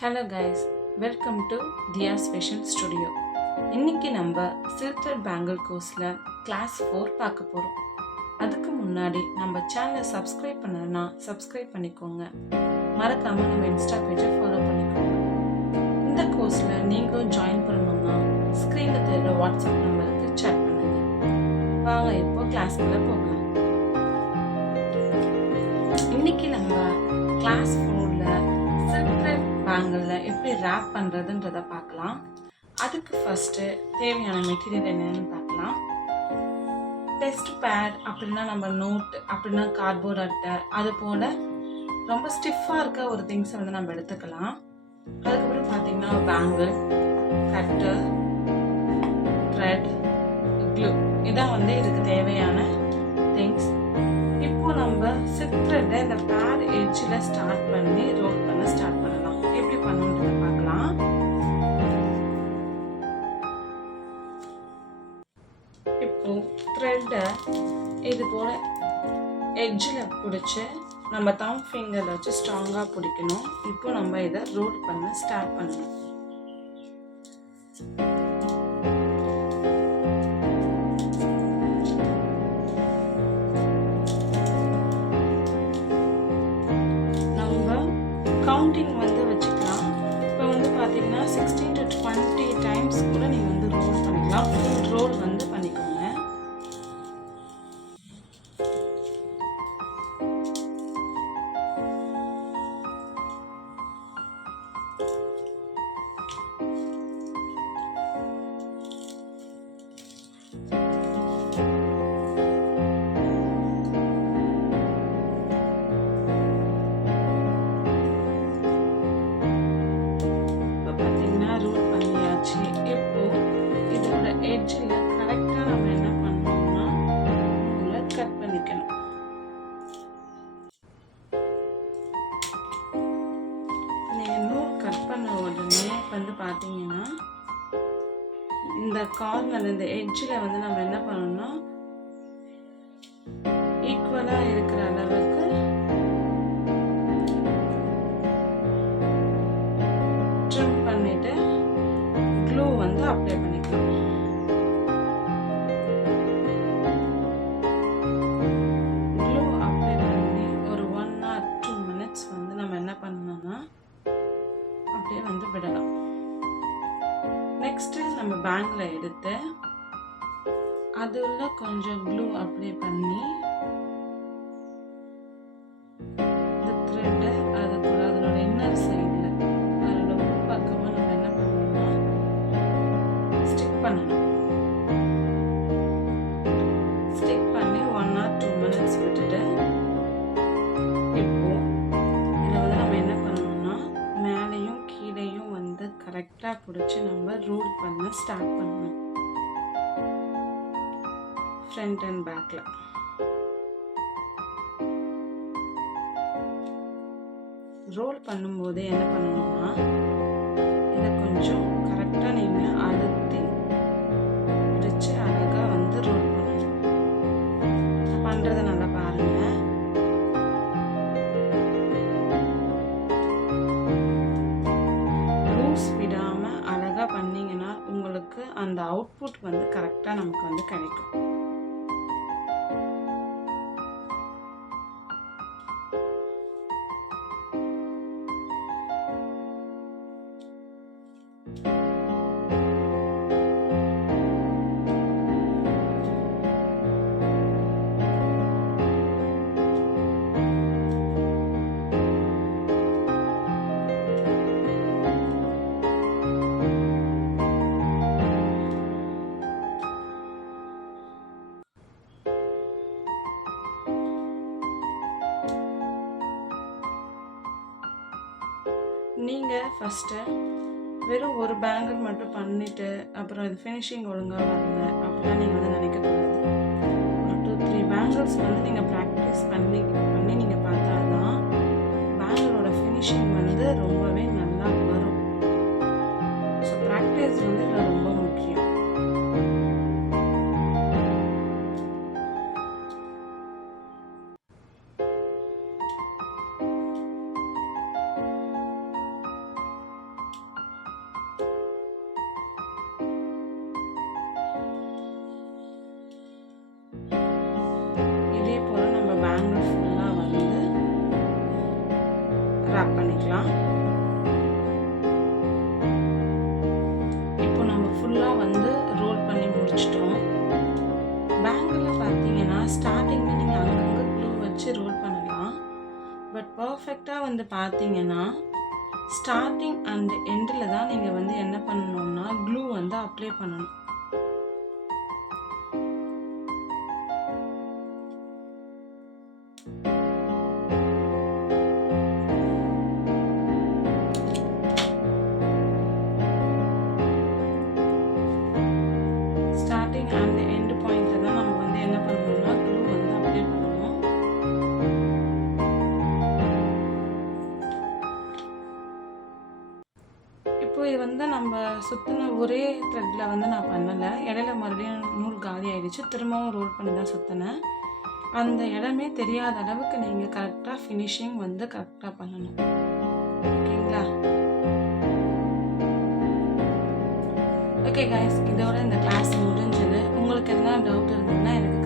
Hello guys, welcome to Diya's fashion studio. இன்றைக்கி நம்ம சில்க்த்ரெட் bangle கோர்ஸில் கிளாஸ் 4 பார்க்க போகிறோம். அதுக்கு முன்னாடி நம்ம சேனலை சப்ஸ்கிரைப் பண்ணலைன்னா சப்ஸ்கிரைப் பண்ணிக்கோங்க. மறக்காமல் நம்ம இன்ஸ்டா பேஜை ஃபாலோ பண்ணிக்கோங்க. இந்த கோர்ஸில் நீங்களும் ஜாயின் பண்ணணும்னா ஸ்க்ரீனில் தெரிகிற வாட்ஸ்அப் நம்பருக்கு சேட் பண்ணுங்கள். வாங்க இப்போ கிளாஸ்க்குள்ளே போகலாம். இன்றைக்கி நம்ம கிளாஸ் 4ல் சில்க்த்ரெட் பேங்கிளில் எப்படி ரேப் பண்ணுறதுன்றதை பார்க்கலாம். அதுக்கு ஃபஸ்ட்டு தேவையான மெட்டீரியல் என்னென்னு பார்க்கலாம். டெஸ்ட் பேட் அப்படின்னா நம்ம நோட் அப்படின்னா கார்ட்போர்ட் அட்டை, அது போல் ரொம்ப ஸ்டிஃபாக இருக்க ஒரு திங்ஸை வந்து நம்ம எடுத்துக்கலாம். அதுக்கப்புறம் பார்த்திங்கன்னா பேங்கிள், கட்டர், த்ரெட், க்ளூ, இதான் வந்து இதுக்கு தேவையான திங்ஸ். இப்போ நம்ம சில்க்த்ரெட்டை இந்த பேட் எட்ஜில் ஸ்டார்ட் பண்ணி ரோல் பண்ண ஸ்டார்ட் பண்ணலாம். எப்படி பண்ணணுன்றதை பார்க்கலாம். இப்போ த்ரெட்டை இது போல எட்ஜில் பிடிச்சி நம்ம தம் ஃபிங்கரில் வச்சு ஸ்ட்ராங்காக பிடிக்கணும். இப்போ நம்ம இதை ரோல் பண்ண ஸ்டார்ட் பண்ணணும். கவுண்டிங் வந்து வச்சுக்கலாம். இப்போ வந்து பார்த்தீங்கன்னா 16 to 20 டைம்ஸ் கூட நீங்கள் வந்து ரோல் பண்ணிக்கலாம். ஃபுல் ரோல் வந்து பண்ணிக்கோங்க. எட்ஜில் கரெக்டாக நம்ம என்ன பண்ணோம்னா நூலை கட் பண்ணிக்கணும். நீங்கள் நூல் கட் பண்ண உடனே வந்து பார்த்தீங்கன்னா இந்த கார்னர் இந்த எட்ஜில் வந்து நம்ம என்ன பண்ணணும்னா ஈக்குவலாக இருக்கிற அளவுக்கு ட்ரிம் பண்ணிட்டு க்ளூ வந்து அப்ளை பண்ணிக்கலாம். அப்படியே வந்து விடலாம். நெக்ஸ்ட்டு நம்ம பேங்கில் எடுத்து அதுல கொஞ்சம் க்ளூ அப்ளை பண்ணி இந்த த்ரெட்டை அது கூட அதனோட இன்னர் சைடில் அதோட உள்பக்கமாக நம்ம என்ன பண்ணணும்னா ஸ்டிக் பண்ணணும். ஸ்டிக் பண்ணி 1 or 2 minutes விட்டுட்டு இப்போ இதை வந்து நம்ம என்ன பண்ணணும்னா மேலேயும் கீழேயும் வந்து கரெக்டாக பிடிச்சி நம்ம ரோல் பண்ண ஸ்டார்ட் பண்ணணும். ஃப்ரண்ட் அண்ட் பேக்கில் ரோல் பண்ணும்போது என்ன பண்ணணும்னா இதை கொஞ்சம் கரெக்டாக நீங்கள் அழுத்தி பிடிச்சி அழகாக வந்து ரோல் பண்ணணும். பண்ணுறதை நல்லா பாருங்கள். விடாமல் அழகாக பண்ணிங்கன்னா உங்களுக்கு அந்த அவுட்புட் வந்து கரெக்டாக நமக்கு வந்து கிடைக்கும். நீங்கள் ஃபஸ்ட்டு வெறும் ஒரு பேங்கிள் மட்டும் பண்ணிவிட்டு அப்புறம் இது ஃபினிஷிங் ஒழுங்காக வரல அப்படிலாம் நீங்கள் வந்து நினைக்கக்கூடாது. ஒரு 2-3 பேங்கிள்ஸ் வந்து நீங்கள் ப்ராக்டிஸ் பண்ணி நீங்கள் பார்த்தா தான் பேங்கிளோட ஃபினிஷிங் வந்து ரொம்பவே நல்லா வரும். ஸோ ப்ராக்டிஸ் வந்து இதில் ரொம்ப முக்கியம். ஃபுல்லாக வந்து ரோல் பண்ணி முடிச்சிட்டோம். பேங்கிளில் பார்த்தீங்கன்னா ஸ்டார்டிங்கில் நீங்கள் அங்கங்கே க்ளூ வச்சு ரோல் பண்ணலாம். பட் பர்ஃபெக்டாக வந்து பார்த்தீங்கன்னா ஸ்டார்டிங் அண்ட் எண்டில் தான் நீங்கள் வந்து என்ன பண்ணணும்னா க்ளூ வந்து அப்ளை பண்ணணும். ஸ்டார்டிங் அண்ட் எண்டு பாயிண்ட்டில் தான் நம்ம வந்து என்ன பண்ணணும்னா க்ளூ வந்து அப்ளை பண்ணணும். இப்போ இது வந்து நம்ம சுற்றின ஒரே த்ரெட்டில் வந்து நான் பண்ணலை. இடையில மறுபடியும் நூல் காலி ஆகிடுச்சு. திரும்பவும் ரோல் பண்ணி தான் சுற்றினேன். அந்த இடமே தெரியாத அளவுக்கு நீங்கள் கரெக்டாக ஃபினிஷிங் வந்து கரெக்டாக பண்ணணும். ஓகேங்களா? ஓகே கைஸ், இதோட இந்த கிளாஸ் முடிஞ்சது. உங்களுக்கு எதனா டவுட் இருந்ததுன்னா எனக்கு